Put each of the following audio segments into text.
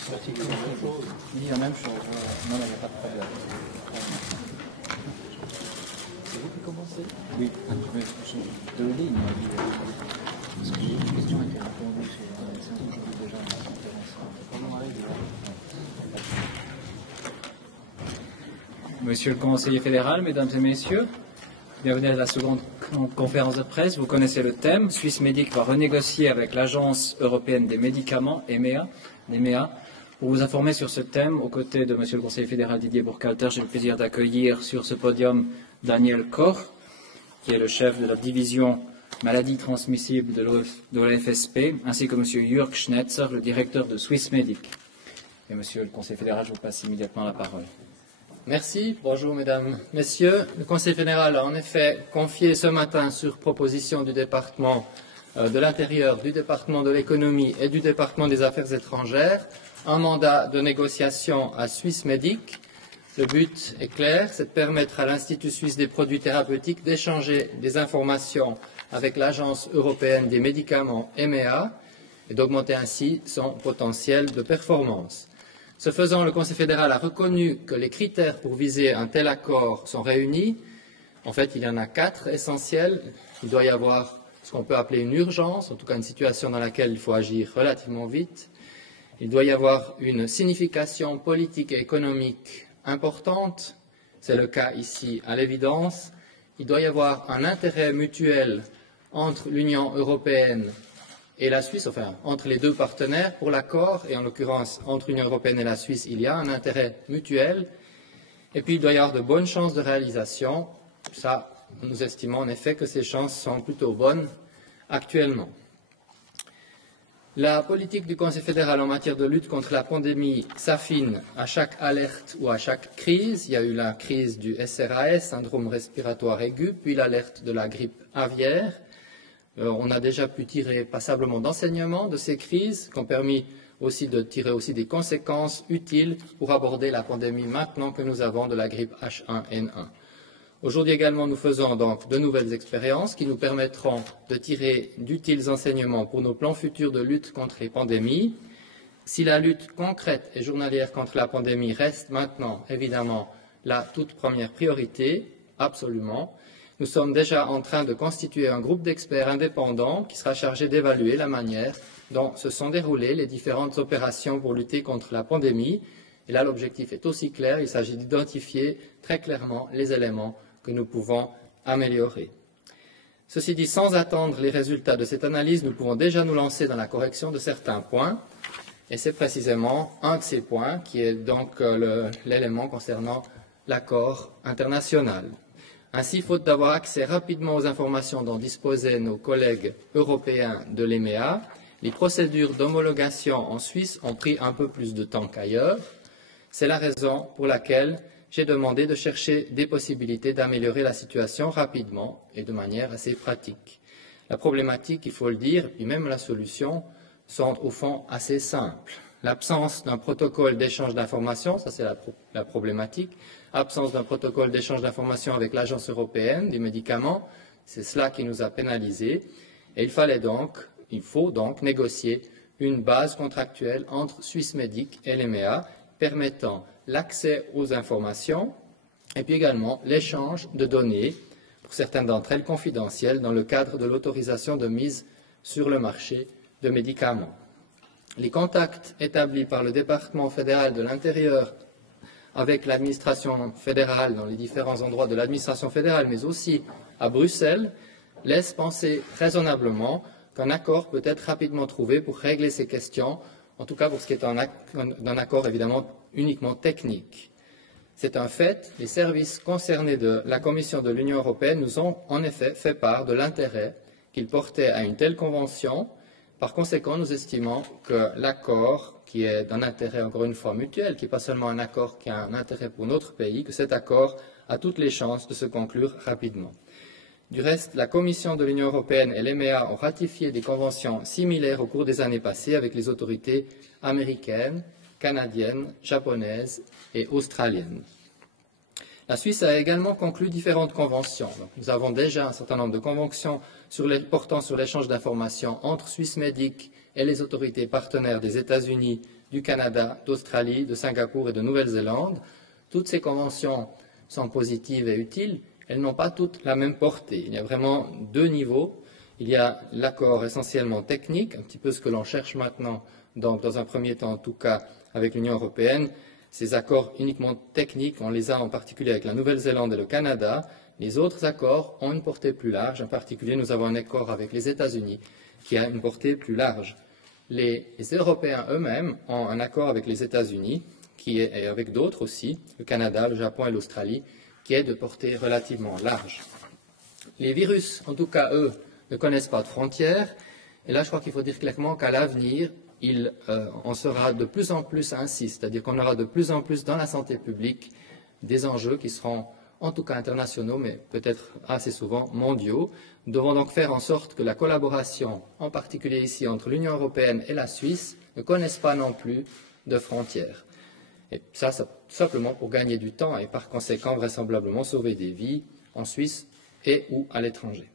Il dit la même chose. Non, il n'y a pas de problème. C'est vous qui commencez? Oui, je le dis, il m'a dit. Parce que j'ai une question qui a répondu sur la séance aujourd'hui déjà dans la conférence. Comment on arrive là? Monsieur le conseiller fédéral, mesdames et messieurs, bienvenue à la seconde conférence de presse. Vous connaissez le thème. Swissmedic va renégocier avec l'Agence européenne des médicaments, l'EMEA. Pour vous informer sur ce thème, aux côtés de Monsieur le conseiller fédéral Didier Burkhalter, j'ai le plaisir d'accueillir sur ce podium Daniel Koch, qui est le chef de la division maladies transmissibles de l'OFSP, ainsi que Monsieur Jürg Schnetzer, le directeur de Swissmedic. Et Monsieur le conseiller fédéral, je vous passe immédiatement la parole. Merci. Bonjour, mesdames, messieurs. Le Conseil fédéral a en effet confié ce matin, sur proposition du département de l'Intérieur, du département de l'Économie et du département des Affaires étrangères, un mandat de négociation à Swissmedic. Le but est clair, c'est de permettre à l'Institut suisse des produits thérapeutiques d'échanger des informations avec l'Agence européenne des médicaments, EMEA, et d'augmenter ainsi son potentiel de performance. Ce faisant, le Conseil fédéral a reconnu que les critères pour viser un tel accord sont réunis. En fait, il y en a 4 essentiels. Il doit y avoir ce qu'on peut appeler une urgence, en tout cas une situation dans laquelle il faut agir relativement vite. Il doit y avoir une signification politique et économique importante. C'est le cas ici à l'évidence. Il doit y avoir un intérêt mutuel entre l'Union européenne et la Suisse, enfin entre les deux partenaires pour l'accord, et en l'occurrence entre l'Union européenne et la Suisse, il y a un intérêt mutuel. Et puis il doit y avoir de bonnes chances de réalisation. Ça, nous estimons en effet que ces chances sont plutôt bonnes actuellement. La politique du Conseil fédéral en matière de lutte contre la pandémie s'affine à chaque alerte ou à chaque crise. Il y a eu la crise du SRAS, syndrome respiratoire aigu, puis l'alerte de la grippe aviaire. On a déjà pu tirer passablement d'enseignements de ces crises, qui ont permis aussi de tirer aussi des conséquences utiles pour aborder la pandémie maintenant que nous avons de la grippe H1N1. Aujourd'hui également, nous faisons donc de nouvelles expériences qui nous permettront de tirer d'utiles enseignements pour nos plans futurs de lutte contre les pandémies. Si la lutte concrète et journalière contre la pandémie reste maintenant, évidemment, la toute première priorité, absolument, nous sommes déjà en train de constituer un groupe d'experts indépendants qui sera chargé d'évaluer la manière dont se sont déroulées les différentes opérations pour lutter contre la pandémie. Et là, l'objectif est aussi clair, il s'agit d'identifier très clairement les éléments que nous pouvons améliorer. Ceci dit, sans attendre les résultats de cette analyse, nous pouvons déjà nous lancer dans la correction de certains points. Et c'est précisément un de ces points qui est donc l'élément concernant l'accord international. Ainsi, faute d'avoir accès rapidement aux informations dont disposaient nos collègues européens de l'EMEA, les procédures d'homologation en Suisse ont pris un peu plus de temps qu'ailleurs. C'est la raison pour laquelle j'ai demandé de chercher des possibilités d'améliorer la situation rapidement et de manière assez pratique. La problématique, il faut le dire, et même la solution, sont au fond assez simples. L'absence d'un protocole d'échange d'informations, ça c'est la problématique, absence d'un protocole d'échange d'informations avec l'Agence européenne des médicaments, c'est cela qui nous a pénalisés. Et il faut donc négocier une base contractuelle entre Swissmedic et l'EMEA permettant l'accès aux informations et puis également l'échange de données, pour certaines d'entre elles confidentielles, dans le cadre de l'autorisation de mise sur le marché de médicaments. Les contacts établis par le département fédéral de l'Intérieur avec l'administration fédérale dans les différents endroits de l'administration fédérale, mais aussi à Bruxelles, laissent penser raisonnablement qu'un accord peut être rapidement trouvé pour régler ces questions, en tout cas pour ce qui est d'un accord évidemment uniquement technique. C'est un fait, les services concernés de la Commission de l'Union européenne nous ont en effet fait part de l'intérêt qu'ils portaient à une telle convention. Par conséquent, nous estimons que l'accord, qui est d'un intérêt encore une fois mutuel, qui n'est pas seulement un accord qui a un intérêt pour notre pays, que cet accord a toutes les chances de se conclure rapidement. Du reste, la Commission de l'Union européenne et l'EMEA ont ratifié des conventions similaires au cours des années passées avec les autorités américaines, canadiennes, japonaises et australiennes. La Suisse a également conclu différentes conventions. Donc, nous avons déjà un certain nombre de conventions portant sur l'échange d'informations entre Swissmedic et les autorités partenaires des États-Unis du Canada, d'Australie, de Singapour et de Nouvelle-Zélande. Toutes ces conventions sont positives et utiles. Elles n'ont pas toutes la même portée. Il y a vraiment deux niveaux. Il y a l'accord essentiellement technique, un petit peu ce que l'on cherche maintenant, donc dans un premier temps en tout cas avec l'Union européenne. Ces accords uniquement techniques, on les a en particulier avec la Nouvelle-Zélande et le Canada. Les autres accords ont une portée plus large. En particulier, nous avons un accord avec les États-Unis qui a une portée plus large. Les Européens eux-mêmes ont un accord avec les États-Unis et avec d'autres aussi, le Canada, le Japon et l'Australie, qui est de portée relativement large. Les virus, en tout cas eux, ne connaissent pas de frontières. Et là, je crois qu'il faut dire clairement qu'à l'avenir, on sera de plus en plus ainsi, c'est-à-dire qu'on aura de plus en plus dans la santé publique des enjeux qui seront en tout cas internationaux, mais peut-être assez souvent mondiaux. Nous devons donc faire en sorte que la collaboration, en particulier ici entre l'Union européenne et la Suisse, ne connaisse pas non plus de frontières. Et ça, simplement pour gagner du temps et par conséquent vraisemblablement sauver des vies en Suisse et ou à l'étranger.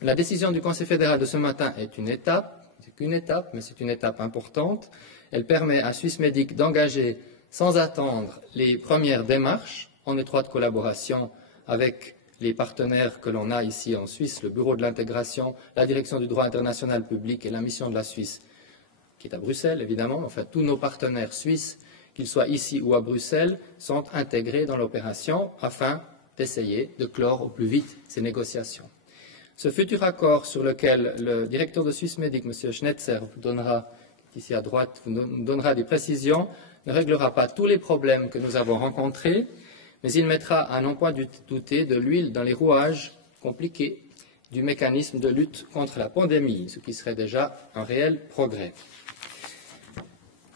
La décision du Conseil fédéral de ce matin est une étape, c'est qu'une étape, mais c'est une étape importante. Elle permet à Swissmedic d'engager sans attendre les premières démarches en étroite collaboration avec les partenaires que l'on a ici en Suisse, le Bureau de l'intégration, la Direction du droit international public et la mission de la Suisse, qui est à Bruxelles évidemment. Enfin, tous nos partenaires suisses, qu'ils soient ici ou à Bruxelles, sont intégrés dans l'opération afin d'essayer de clore au plus vite ces négociations. Ce futur accord sur lequel le directeur de Swissmedic, M. Schnetzer, vous donnera, ici à droite, nous donnera des précisions, ne réglera pas tous les problèmes que nous avons rencontrés, mais il mettra à non point douter de l'huile dans les rouages compliqués du mécanisme de lutte contre la pandémie, ce qui serait déjà un réel progrès.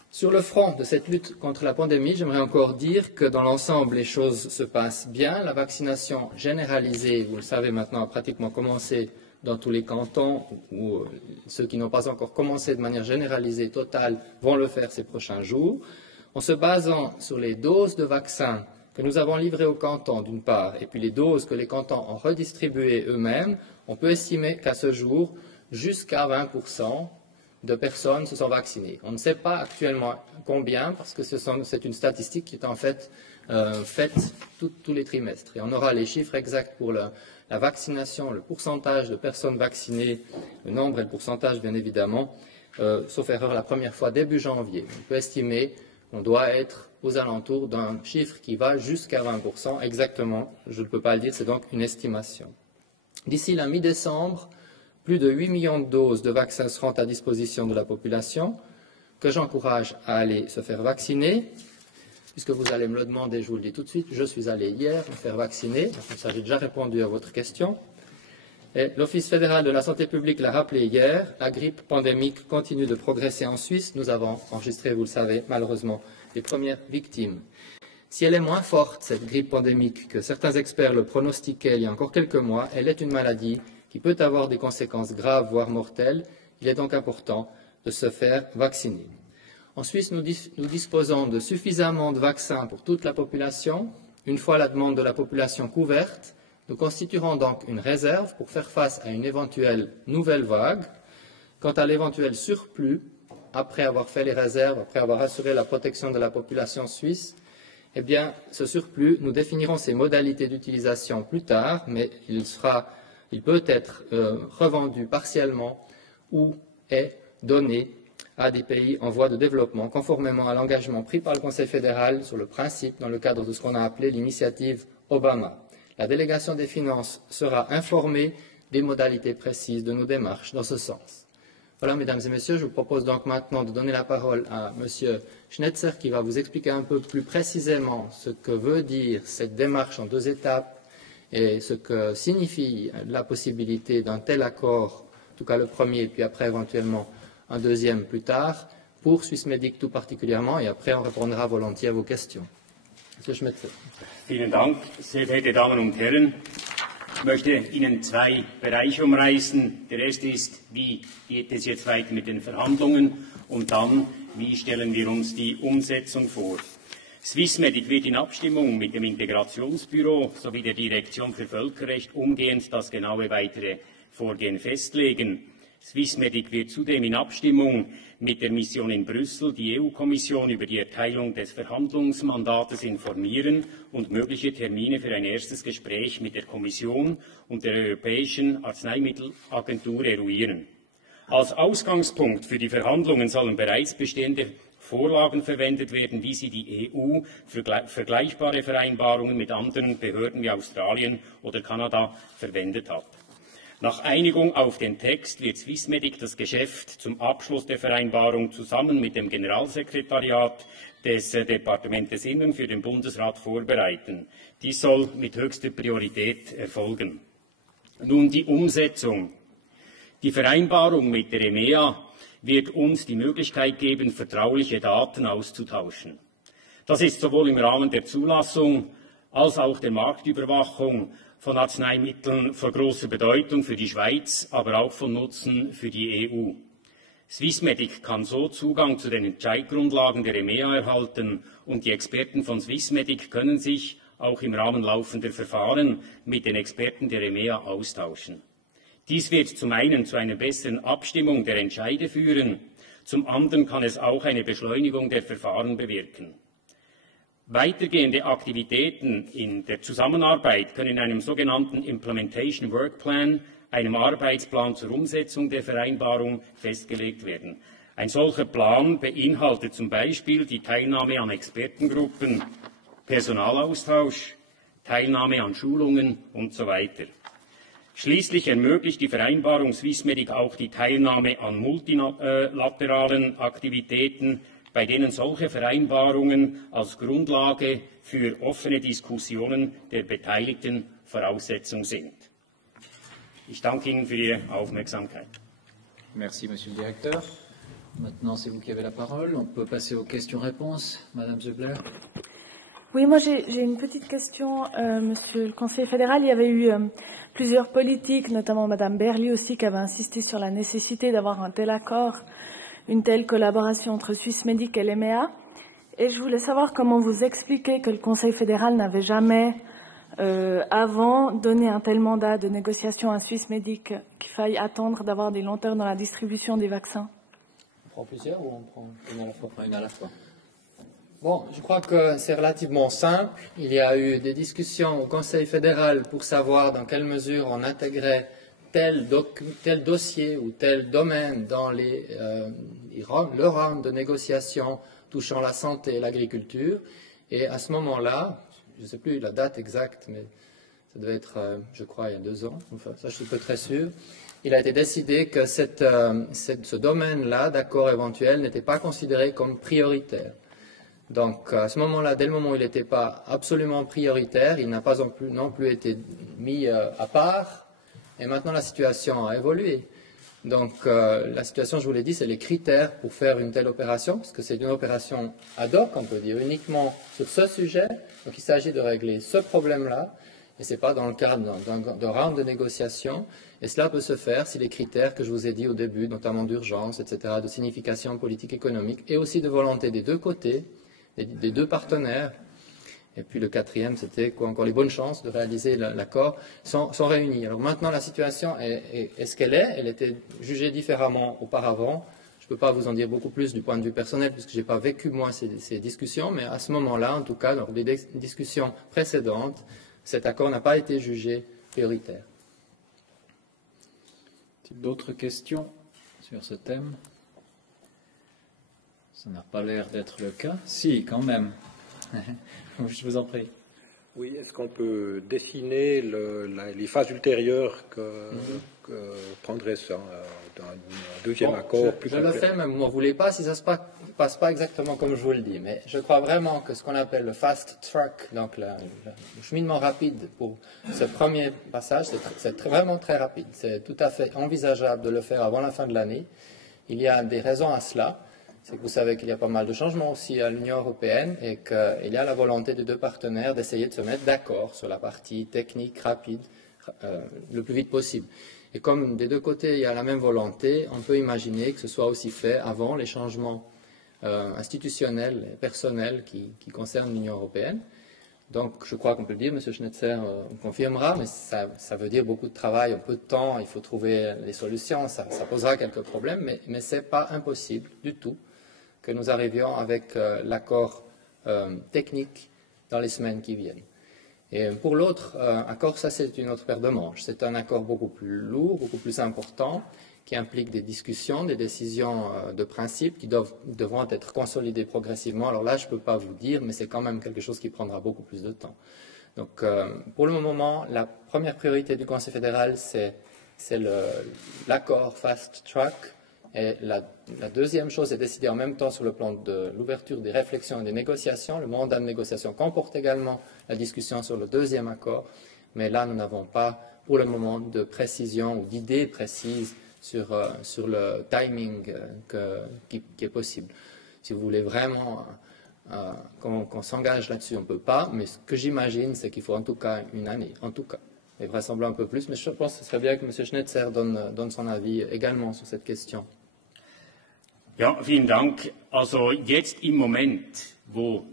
Sur le front de cette lutte contre la pandémie, j'aimerais encore dire que dans l'ensemble, les choses se passent bien. La vaccination généralisée, vous le savez maintenant, a pratiquement commencé dans tous les cantons, ou ceux qui n'ont pas encore commencé de manière généralisée, totale, vont le faire ces prochains jours. En se basant sur les doses de vaccins que nous avons livrées aux cantons, d'une part, et puis les doses que les cantons ont redistribuées eux-mêmes, on peut estimer qu'à ce jour, jusqu'à 20% de personnes se sont vaccinées. On ne sait pas actuellement combien, parce que c'est une statistique qui est en fait faite tous les trimestres. Et on aura les chiffres exacts pour la vaccination, le pourcentage de personnes vaccinées, le nombre et le pourcentage bien évidemment, sauf erreur la première fois début janvier. On peut estimer qu'on doit être aux alentours d'un chiffre qui va jusqu'à 20%. Exactement, je ne peux pas le dire, c'est donc une estimation. D'ici la mi-décembre, plus de 8 millions de doses de vaccins seront à disposition de la population, que j'encourage à aller se faire vacciner. Puisque vous allez me le demander, je vous le dis tout de suite, je suis allé hier me faire vacciner, donc ça j'ai déjà répondu à votre question. L'Office fédéral de la santé publique l'a rappelé hier, la grippe pandémique continue de progresser en Suisse. Nous avons enregistré, vous le savez, malheureusement, les premières victimes. Si elle est moins forte, cette grippe pandémique, que certains experts le pronostiquaient il y a encore quelques mois, elle est une maladie qui peut avoir des conséquences graves, voire mortelles. Il est donc important de se faire vacciner. En Suisse, nous disposons de suffisamment de vaccins pour toute la population. Une fois la demande de la population couverte, nous constituerons donc une réserve pour faire face à une éventuelle nouvelle vague. Quant à l'éventuel surplus, après avoir fait les réserves, après avoir assuré la protection de la population suisse, eh bien, ce surplus, nous définirons ses modalités d'utilisation plus tard, mais il peut être revendu partiellement ou est donné à des pays en voie de développement, conformément à l'engagement pris par le Conseil fédéral sur le principe dans le cadre de ce qu'on a appelé l'initiative Obama. La délégation des finances sera informée des modalités précises de nos démarches dans ce sens. Voilà, mesdames et messieurs, je vous propose donc maintenant de donner la parole à M. Schnetzer qui va vous expliquer un peu plus précisément ce que veut dire cette démarche en deux étapes et ce que signifie la possibilité d'un tel accord, en tout cas le premier, puis après éventuellement un deuxième plus tard, pour Swissmedic tout particulièrement, et après on répondra volontiers à vos questions. Monsieur Schnetzer. Vielen Dank, sehr verehrte Damen und Herren. Ich möchte Ihnen zwei Bereiche umreißen. Der erste ist, wie geht es jetzt weiter mit den Verhandlungen und dann, wie stellen wir uns die Umsetzung vor. Swissmedic wird in Abstimmung mit dem Integrationsbüro sowie der Direktion für Völkerrecht umgehend das genaue weitere Vorgehen festlegen. Swissmedic wird zudem in Abstimmung mit der Mission in Brüssel die EU-Kommission über die Erteilung des Verhandlungsmandates informieren und mögliche Termine für ein erstes Gespräch mit der Kommission und der Europäischen Arzneimittelagentur eruieren. Als Ausgangspunkt für die Verhandlungen sollen bereits bestehende Vorlagen verwendet werden, wie sie die EU für vergleichbare Vereinbarungen mit anderen Behörden wie Australien oder Kanada verwendet hat. Nach Einigung auf den Text wird Swissmedic das Geschäft zum Abschluss der Vereinbarung zusammen mit dem Generalsekretariat des Departements Innen für den Bundesrat vorbereiten. Dies soll mit höchster Priorität erfolgen. Nun die Umsetzung. Die Vereinbarung mit der EMEA wird uns die Möglichkeit geben, vertrauliche Daten auszutauschen. Das ist sowohl im Rahmen der Zulassung als auch der Marktüberwachung von Arzneimitteln von großer Bedeutung für die Schweiz, aber auch von Nutzen für die EU. Swissmedic kann so Zugang zu den Entscheidungsgrundlagen der EMEA erhalten und die Experten von Swissmedic können sich auch im Rahmen laufender Verfahren mit den Experten der EMEA austauschen. Dies wird zum einen zu einer besseren Abstimmung der Entscheide führen, zum anderen kann es auch eine Beschleunigung der Verfahren bewirken. Weitergehende Aktivitäten in der Zusammenarbeit können in einem sogenannten Implementation Work Plan, einem Arbeitsplan zur Umsetzung der Vereinbarung, festgelegt werden. Ein solcher Plan beinhaltet zum Beispiel die Teilnahme an Expertengruppen, Personalaustausch, Teilnahme an Schulungen und so weiter. Schließlich ermöglicht die Vereinbarung Swissmedic auch die Teilnahme an multilateralen Aktivitäten, bei denen solche Vereinbarungen als Grundlage für offene Diskussionen der Beteiligten Voraussetzung sind. Ich danke Ihnen für Ihre Aufmerksamkeit. Merci, Monsieur le Directeur. Maintenant, c'est vous qui avez la parole. On peut passer aux questions-réponses. Madame Zebler. Oui, moi j'ai une petite question, Monsieur le Conseiller fédéral. Il y avait eu plusieurs politiques, notamment Madame Berly aussi, qui avait insisté sur la nécessité d'avoir un tel accord, une telle collaboration entre Swissmedic et l'EMEA. Et je voulais savoir comment vous expliquez que le Conseil fédéral n'avait jamais, avant, donné un tel mandat de négociation à Swissmedic qu'il faille attendre d'avoir des lenteurs dans la distribution des vaccins. On prend plusieurs ou on prend une à la fois? Une à la fois. Bon, je crois que c'est relativement simple. Il y a eu des discussions au Conseil fédéral pour savoir dans quelle mesure on intégrait tel dossier ou tel domaine dans le round de négociation touchant la santé et l'agriculture. Et à ce moment-là, je ne sais plus la date exacte, mais ça devait être, je crois, il y a 2 ans, enfin, ça je suis pas très sûr, il a été décidé que ce domaine-là d'accord éventuel n'était pas considéré comme prioritaire. Donc, à ce moment-là, dès le moment où il n'était pas absolument prioritaire, il n'a pas non plus été mis à part. Et maintenant, la situation a évolué. Donc, la situation, je vous l'ai dit, c'est les critères pour faire une telle opération, parce que c'est une opération ad hoc, on peut dire, uniquement sur ce sujet. Donc, il s'agit de régler ce problème-là, et ce n'est pas dans le cadre d'un round de négociation. Et cela peut se faire si les critères que je vous ai dit au début, notamment d'urgence, etc., de signification politique économique, et aussi de volonté des deux côtés, des deux partenaires, et puis le quatrième, c'était quoi encore les bonnes chances de réaliser l'accord, sont réunies. Alors maintenant, la situation est ce qu'elle est. Elle était jugée différemment auparavant. Je ne peux pas vous en dire beaucoup plus du point de vue personnel, puisque je n'ai pas vécu, moi, ces discussions, mais à ce moment-là, en tout cas, dans les discussions précédentes, cet accord n'a pas été jugé prioritaire. D'autres questions sur ce thème? Ça n'a pas l'air d'être le cas. Si, quand même. Je vous en prie. Oui, est-ce qu'on peut dessiner les phases ultérieures que prendrait ça un deuxième accord plus Je le fais, mais vous ne voulez pas si ça ne se passe pas exactement comme je vous le dis. Mais je crois vraiment que ce qu'on appelle le fast track, donc le cheminement rapide pour ce premier passage, c'est vraiment très rapide. C'est tout à fait envisageable de le faire avant la fin de l'année. Il y a des raisons à cela. C'est que vous savez qu'il y a pas mal de changements aussi à l'Union européenne et qu'il y a la volonté des deux partenaires d'essayer de se mettre d'accord sur la partie technique rapide le plus vite possible. Et comme des deux côtés il y a la même volonté, on peut imaginer que ce soit aussi fait avant les changements institutionnels et personnels qui concernent l'Union européenne. Donc, je crois qu'on peut le dire, M. Schnetzer confirmera, mais ça veut dire beaucoup de travail en peu de temps. Il faut trouver les solutions. Ça posera quelques problèmes, mais ce n'est pas impossible du tout que nous arrivions avec l'accord technique dans les semaines qui viennent. Et pour l'autre accord, ça c'est une autre paire de manches. C'est un accord beaucoup plus lourd, beaucoup plus important, qui implique des discussions, des décisions de principe qui devront être consolidées progressivement. Alors là, je ne peux pas vous dire, mais c'est quand même quelque chose qui prendra beaucoup plus de temps. Donc, pour le moment, la première priorité du Conseil fédéral, c'est l'accord fast track. Et la deuxième chose est décider en même temps sur le plan de l'ouverture des réflexions et des négociations. Le mandat de négociation comporte également la discussion sur le deuxième accord. Mais là, nous n'avons pas, pour le moment, de précision ou d'idées précises sur le timing qui est possible. Si vous voulez vraiment qu'on s'engage là-dessus, on ne peut pas, mais ce que j'imagine, c'est qu'il faut en tout cas une année, en tout cas, et vraisemblablement un peu plus, mais je pense que ce serait bien que M. Schnetzer donne son avis également sur cette question. Ja, vielen Dank. Also jetzt im Moment, wo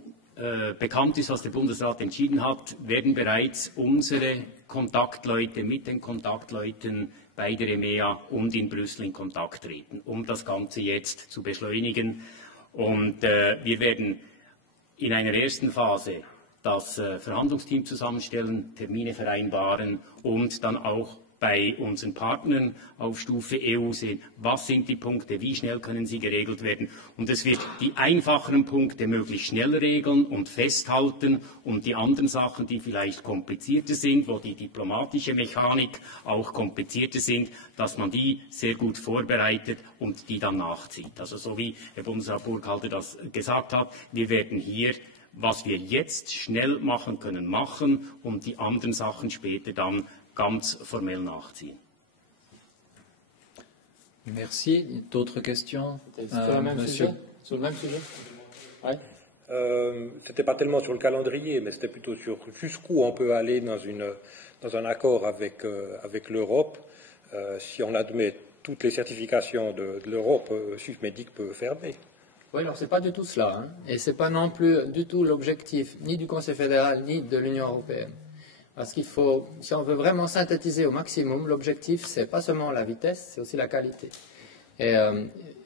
bekannt ist, was der Bundesrat entschieden hat, werden bereits unsere Kontaktleute mit den Kontaktleuten bei der EMEA und in Brüssel in Kontakt treten, um das Ganze jetzt zu beschleunigen. Und wir werden in einer ersten Phase das Verhandlungsteam zusammenstellen, Termine vereinbaren und dann auch bei unseren Partnern auf Stufe EU sehen, was sind die Punkte, wie schnell können sie geregelt werden. Und es wird die einfacheren Punkte möglichst schnell regeln und festhalten und die anderen Sachen, die vielleicht komplizierter sind, wo die diplomatische Mechanik auch komplizierter sind, dass man die sehr gut vorbereitet und die dann nachzieht. Also so wie Herr Bundesrat Burkhalter das gesagt hat, wir werden hier, was wir jetzt schnell machen können, machen und die anderen Sachen später dann ganz formell nachziehen. Merci. D'autres questions? Sur le même sujet ouais. C'était pas tellement sur le calendrier, mais c'était plutôt sur jusqu'où on peut aller dans un accord avec l'Europe. Si on admet toutes les certifications de l'Europe, Swissmedic peut fermer. Oui, alors c'est pas du tout cela, hein. Et c'est pas non plus du tout l'objectif ni du Conseil fédéral ni de l'Union européenne. Parce qu'il faut, si on veut vraiment synthétiser au maximum, l'objectif, c'est pas seulement la vitesse, c'est aussi la qualité. Et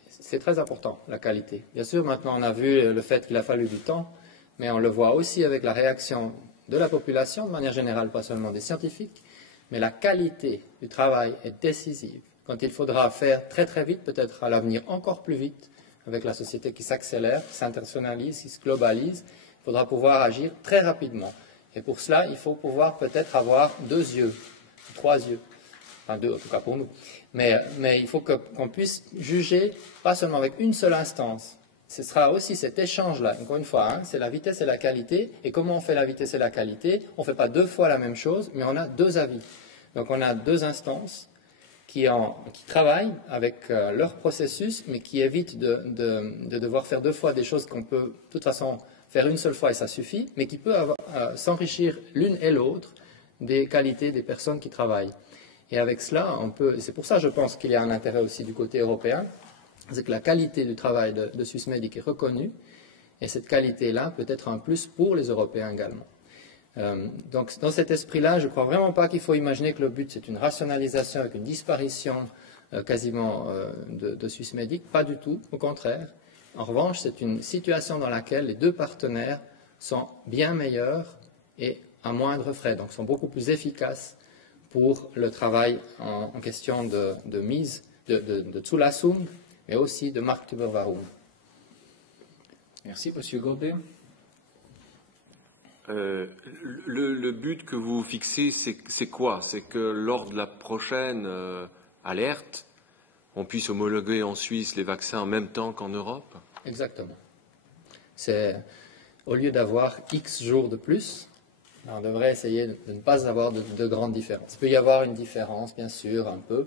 c'est très important, la qualité. Bien sûr, maintenant, on a vu le fait qu'il a fallu du temps, mais on le voit aussi avec la réaction de la population, de manière générale, pas seulement des scientifiques, mais la qualité du travail est décisive. Quand il faudra faire très très vite, peut-être à l'avenir encore plus vite, avec la société qui s'accélère, qui s'internationalise, qui se globalise, il faudra pouvoir agir très rapidement. Et pour cela, il faut pouvoir peut-être avoir 2 yeux, 3 yeux, enfin 2 en tout cas pour nous. Mais il faut qu'on puisse juger, pas seulement avec une seule instance. Ce sera aussi cet échange-là, encore une fois, hein, c'est la vitesse et la qualité. Et comment on fait la vitesse et la qualité? On ne fait pas 2 fois la même chose, mais on a 2 avis. Donc on a 2 instances qui travaillent avec leur processus, mais qui évitent de devoir faire 2 fois des choses qu'on peut, de toute façon, faire une seule fois et ça suffit, mais qui peut s'enrichir l'une et l'autre des qualités des personnes qui travaillent. Et avec cela, on peut, et c'est pour ça je pense qu'il y a un intérêt aussi du côté européen, c'est que la qualité du travail de Swissmedic est reconnue, et cette qualité-là peut être un plus pour les Européens également. Donc dans cet esprit-là, je ne crois vraiment pas qu'il faut imaginer que le but c'est une rationalisation avec une disparition quasiment de Swissmedic, pas du tout, au contraire. En revanche, c'est une situation dans laquelle les 2 partenaires sont bien meilleurs et à moindre frais, donc sont beaucoup plus efficaces pour le travail en question de mise, de Zulassung, mais aussi de Marktüberwachung. Merci, M. Godet. Le but que vous fixez, c'est quoi? C'est que lors de la prochaine alerte, on puisse homologuer en Suisse les vaccins en même temps qu'en Europe? Exactement. C'est, au lieu d'avoir X jours de plus, on devrait essayer de ne pas avoir de grandes différences. Il peut y avoir une différence, bien sûr, un peu.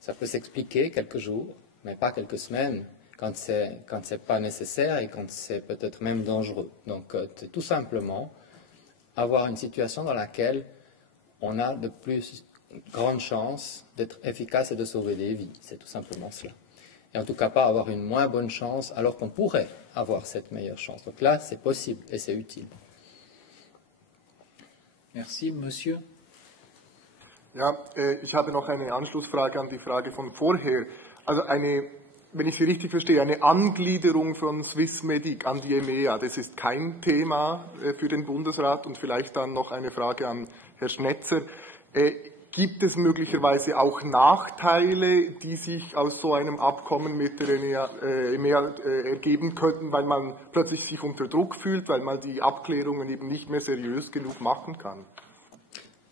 Ça peut s'expliquer quelques jours, mais pas quelques semaines, quand c'est pas nécessaire et quand c'est peut-être même dangereux. Donc, c'est tout simplement avoir une situation dans laquelle on a de plus grandes chances d'être efficace et de sauver des vies. C'est tout simplement cela. Et en tout cas pas avoir une moins bonne chance alors qu'on pourrait avoir cette meilleure chance. Donc là, c'est possible et c'est utile. Merci, Monsieur. Ja, ich habe noch eine Anschlussfrage an die Frage von vorher. Also wenn ich Sie richtig verstehe, eine Angliederung von Swissmedic an die EMEA, das ist kein Thema für den Bundesrat. Und vielleicht dann noch eine Frage an Herrn Schnetzer. Gibt es möglicherweise auch Nachteile, die sich aus so einem Abkommen mit der EMEA ergeben könnten, weil man plötzlich sich unter Druck fühlt, weil man die Abklärungen eben nicht mehr seriös genug machen kann?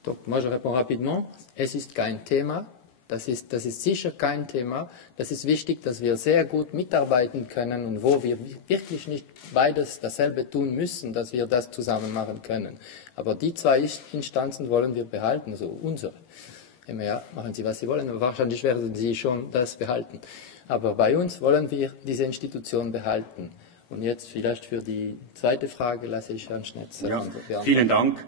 Donc, moi, je réponds rapidement. Es ist kein Thema. Das ist sicher kein Thema. Das ist wichtig, dass wir sehr gut mitarbeiten können und wo wir wirklich nicht beides dasselbe tun müssen, dass wir das zusammen machen können. Aber die zwei Instanzen wollen wir behalten, so unsere. Ja, machen Sie, was Sie wollen, aber wahrscheinlich werden Sie schon das behalten. Aber bei uns wollen wir diese Institution behalten. Und jetzt vielleicht für die zweite Frage lasse ich Herrn Schnetzer. Ja, vielen Dank.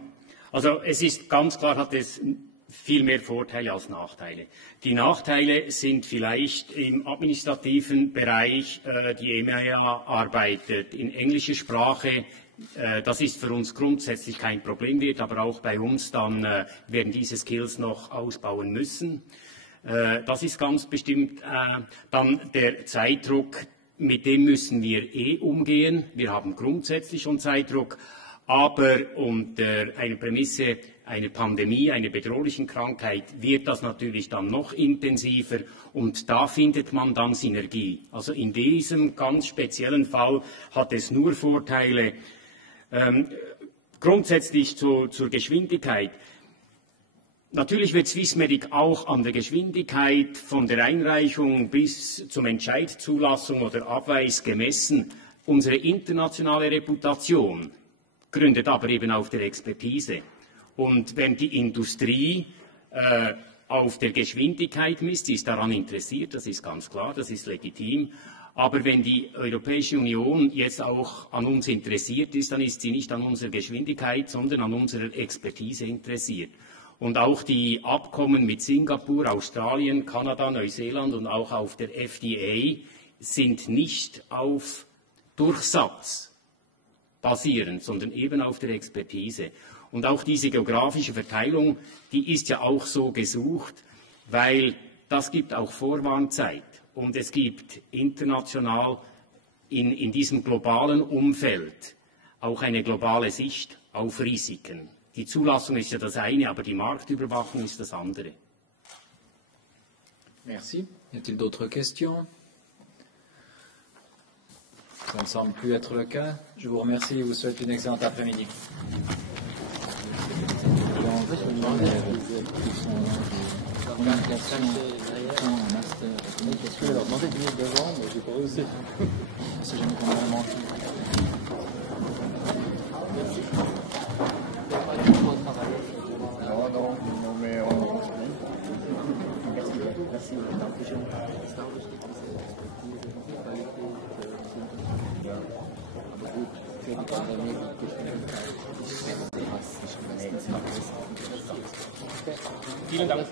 Also es ist ganz klar, hat es viel mehr Vorteile als Nachteile. Die Nachteile sind vielleicht im administrativen Bereich, die EMEA arbeitet in englischer Sprache. Das ist für uns grundsätzlich kein Problem, wird aber auch bei uns dann werden diese Skills noch ausbauen müssen. Das ist ganz bestimmt. Dann der Zeitdruck, mit dem müssen wir umgehen. Wir haben grundsätzlich schon Zeitdruck. Aber unter einer Prämisse einer Pandemie, einer bedrohlichen Krankheit, wird das natürlich dann noch intensiver und da findet man dann Synergie. Also in diesem ganz speziellen Fall hat es nur Vorteile. Grundsätzlich zur Geschwindigkeit. Natürlich wird Swissmedic auch an der Geschwindigkeit von der Einreichung bis zum Entscheid, Zulassung oder Abweis gemessen. Unsere internationale Reputation gründet aber eben auf der Expertise. Und wenn die Industrie auf der Geschwindigkeit misst, sie ist daran interessiert, das ist ganz klar, das ist legitim. Aber wenn die Europäische Union jetzt auch an uns interessiert ist, dann ist sie nicht an unserer Geschwindigkeit, sondern an unserer Expertise interessiert. Und auch die Abkommen mit Singapur, Australien, Kanada, Neuseeland und auch auf der FDA sind nicht auf Durchsatz basierend, sondern eben auf der Expertise. Und auch diese geografische Verteilung, die ist ja auch so gesucht, weil das gibt auch Vorwarnzeit. Und es gibt international in diesem globalen Umfeld auch eine globale Sicht auf Risiken. Die Zulassung ist ja das eine, aber die Marktüberwachung ist das andere. Merci. Y a-t-il d'autres questions? Ça ne semble plus être le cas. Je vous remercie et vous souhaite une excellente après-midi. Je vais leur demander de venir devant, mais j'ai pas réussi. C'est jamais qu'on a manqué. Non, mais on... Merci. Vielen Dank.